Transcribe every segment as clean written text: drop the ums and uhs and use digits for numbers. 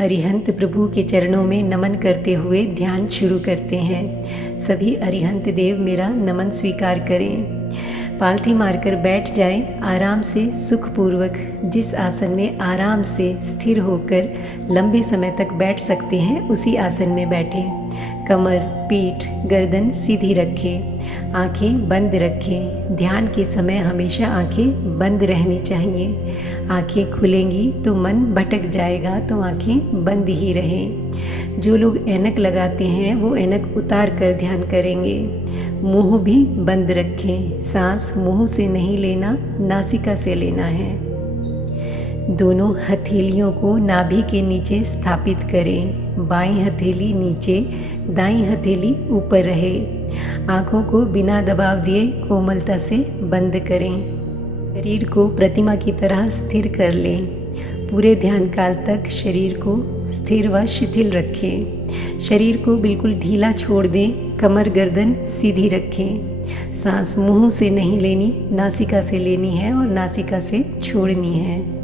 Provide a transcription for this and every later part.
अरिहंत प्रभु के चरणों में नमन करते हुए ध्यान शुरू करते हैं। सभी अरिहंत देव मेरा नमन स्वीकार करें। पालथी मारकर बैठ जाएं, आराम से सुखपूर्वक। जिस आसन में आराम से स्थिर होकर लंबे समय तक बैठ सकते हैं उसी आसन में बैठें। कमर, पीठ, गर्दन सीधी रखें, आंखें बंद रखें। ध्यान के समय हमेशा आंखें बंद रहनी चाहिए। आंखें खुलेंगी तो मन भटक जाएगा, तो आंखें बंद ही रहें। जो लोग ऐनक लगाते हैं वो ऐनक उतार कर ध्यान करेंगे। मुंह भी बंद रखें। सांस मुंह से नहीं लेना, नासिका से लेना है। दोनों हथेलियों को नाभि के नीचे स्थापित करें। बाईं हथेली नीचे, दाईं हथेली ऊपर रहे। आँखों को बिना दबाव दिए कोमलता से बंद करें। शरीर को प्रतिमा की तरह स्थिर कर लें। पूरे ध्यान काल तक शरीर को स्थिर व शिथिल रखें। शरीर को बिल्कुल ढीला छोड़ दें। कमर, गर्दन सीधी रखें। सांस मुंह से नहीं लेनी, नासिका से लेनी है और नासिका से छोड़नी है।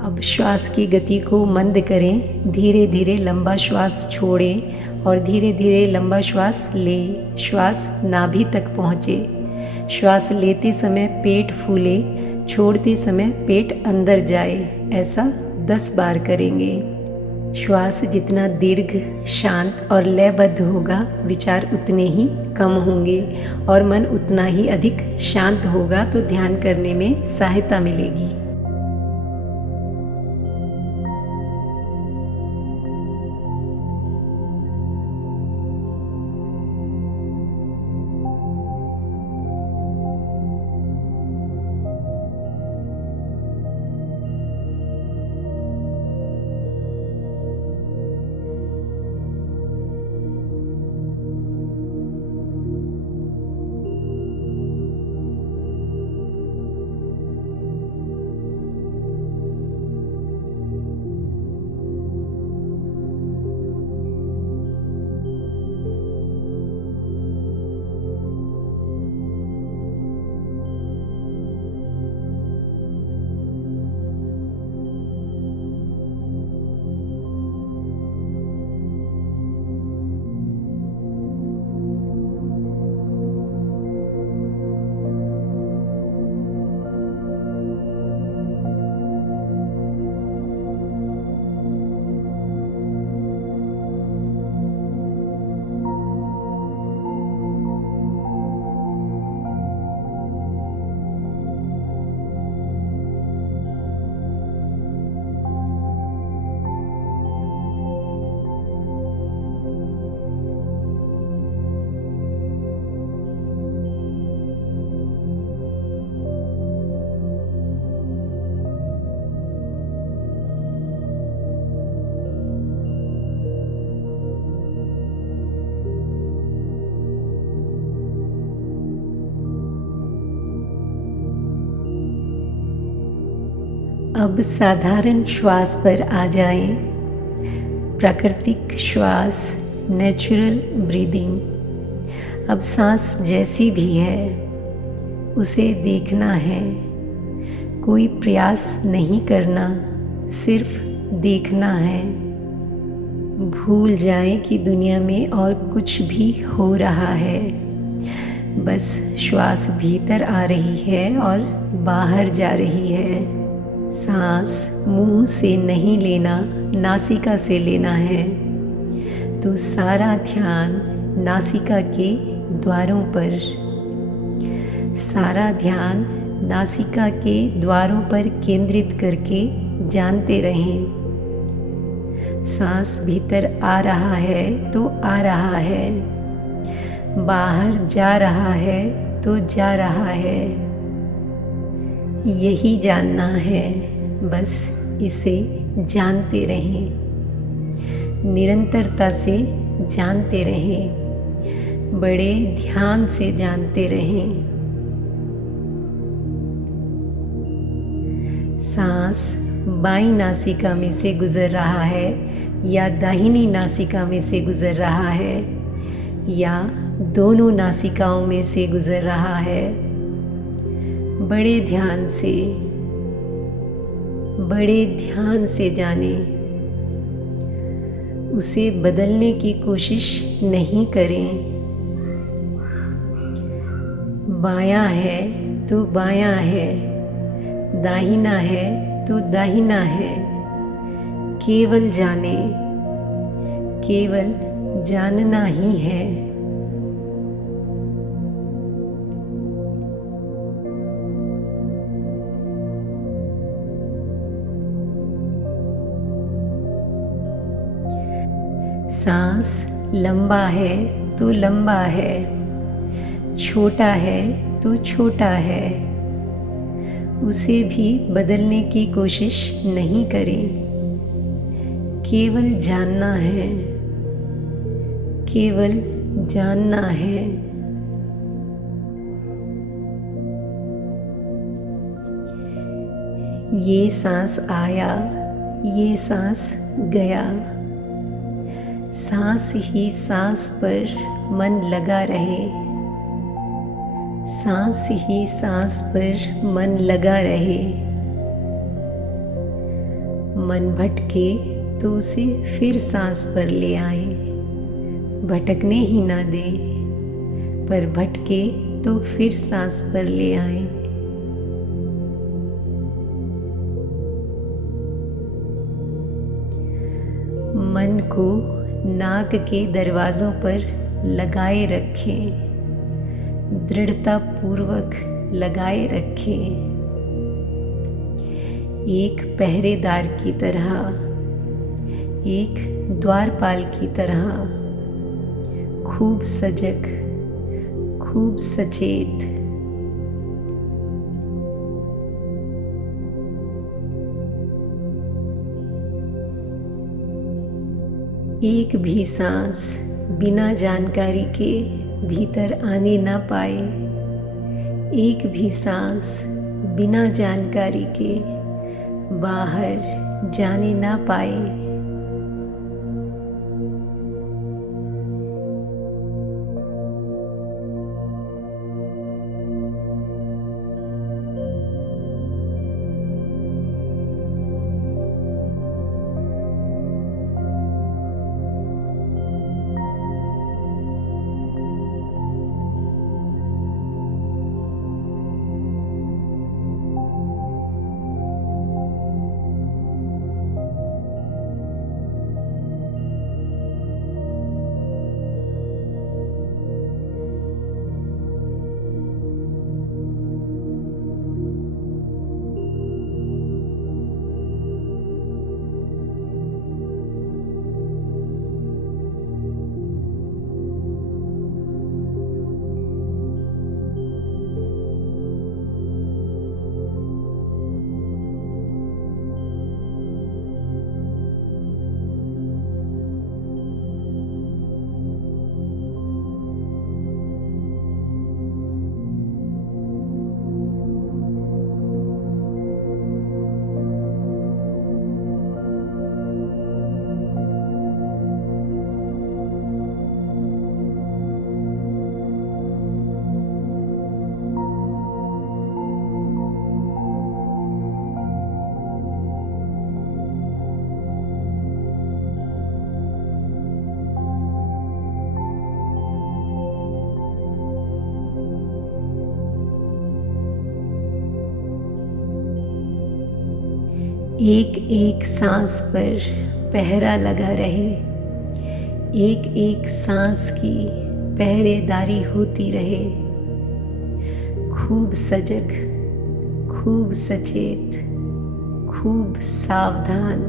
अब श्वास की गति को मंद करें। धीरे धीरे लंबा श्वास छोड़ें और धीरे धीरे लंबा श्वास लें। श्वास नाभि तक पहुँचे। श्वास लेते समय पेट फूले, छोड़ते समय पेट अंदर जाए। ऐसा 10 बार करेंगे। श्वास जितना दीर्घ, शांत और लयबद्ध होगा, विचार उतने ही कम होंगे और मन उतना ही अधिक शांत होगा, तो ध्यान करने में सहायता मिलेगी। अब साधारण श्वास पर आ जाएं। प्राकृतिक श्वास, नेचुरल ब्रीदिंग। अब सांस जैसी भी है उसे देखना है। कोई प्रयास नहीं करना, सिर्फ देखना है। भूल जाएं कि दुनिया में और कुछ भी हो रहा है। बस श्वास भीतर आ रही है और बाहर जा रही है। सांस मुंह से नहीं लेना, नासिका से लेना है। तो सारा ध्यान नासिका के द्वारों पर, सारा ध्यान नासिका के द्वारों पर केंद्रित करके जानते रहें। सांस भीतर आ रहा है तो आ रहा है, बाहर जा रहा है तो जा रहा है। यही जानना है, बस इसे जानते रहें। निरंतरता से जानते रहें, बड़े ध्यान से जानते रहें। सांस बाईं नासिका में से गुजर रहा है या दाहिनी नासिका में से गुजर रहा है या दोनों नासिकाओं में से गुजर रहा है। बड़े ध्यान से जानें। उसे बदलने की कोशिश नहीं करें। बायां है तो बायां है, दाहिना है तो दाहिना है। केवल जाने, केवल जानना ही है। सांस लंबा है तो लंबा है, छोटा है तो छोटा है। उसे भी बदलने की कोशिश नहीं करें। केवल जानना है, केवल जानना है। ये सांस आया, ये सांस गया। सांस ही सांस पर मन लगा रहे, सांस ही सांस पर मन लगा रहे। मन भटके तो उसे फिर सांस पर ले आए। भटकने ही ना दे, पर भटके तो फिर सांस पर ले आए। मन को नाक के दरवाज़ों पर लगाए रखें, दृढ़ता पूर्वक लगाए रखें। एक पहरेदार की तरह, एक द्वारपाल की तरह, खूब सजग, खूब सचेत। एक भी सांस बिना जानकारी के भीतर आने ना पाए। एक भी सांस बिना जानकारी के बाहर जाने ना पाए। एक एक सांस पर पहरा लगा रहे, एक एक सांस की पहरेदारी होती रहे। खूब सजग, खूब सचेत, खूब सावधान,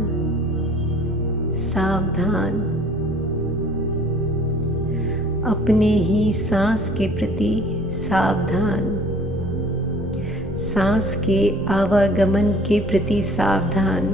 सावधान। अपने ही सांस के प्रति सावधान, सांस के आवागमन के प्रति सावधान।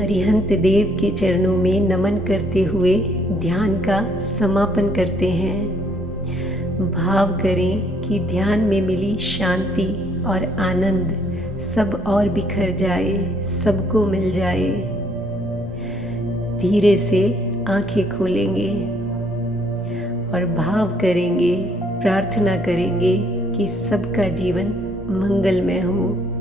अरिहंत देव के चरणों में नमन करते हुए ध्यान का समापन करते हैं। भाव करें कि ध्यान में मिली शांति और आनंद सब और बिखर जाए, सबको मिल जाए। धीरे से आंखें खोलेंगे और भाव करेंगे, प्रार्थना करेंगे कि सबका जीवन मंगलमय हो।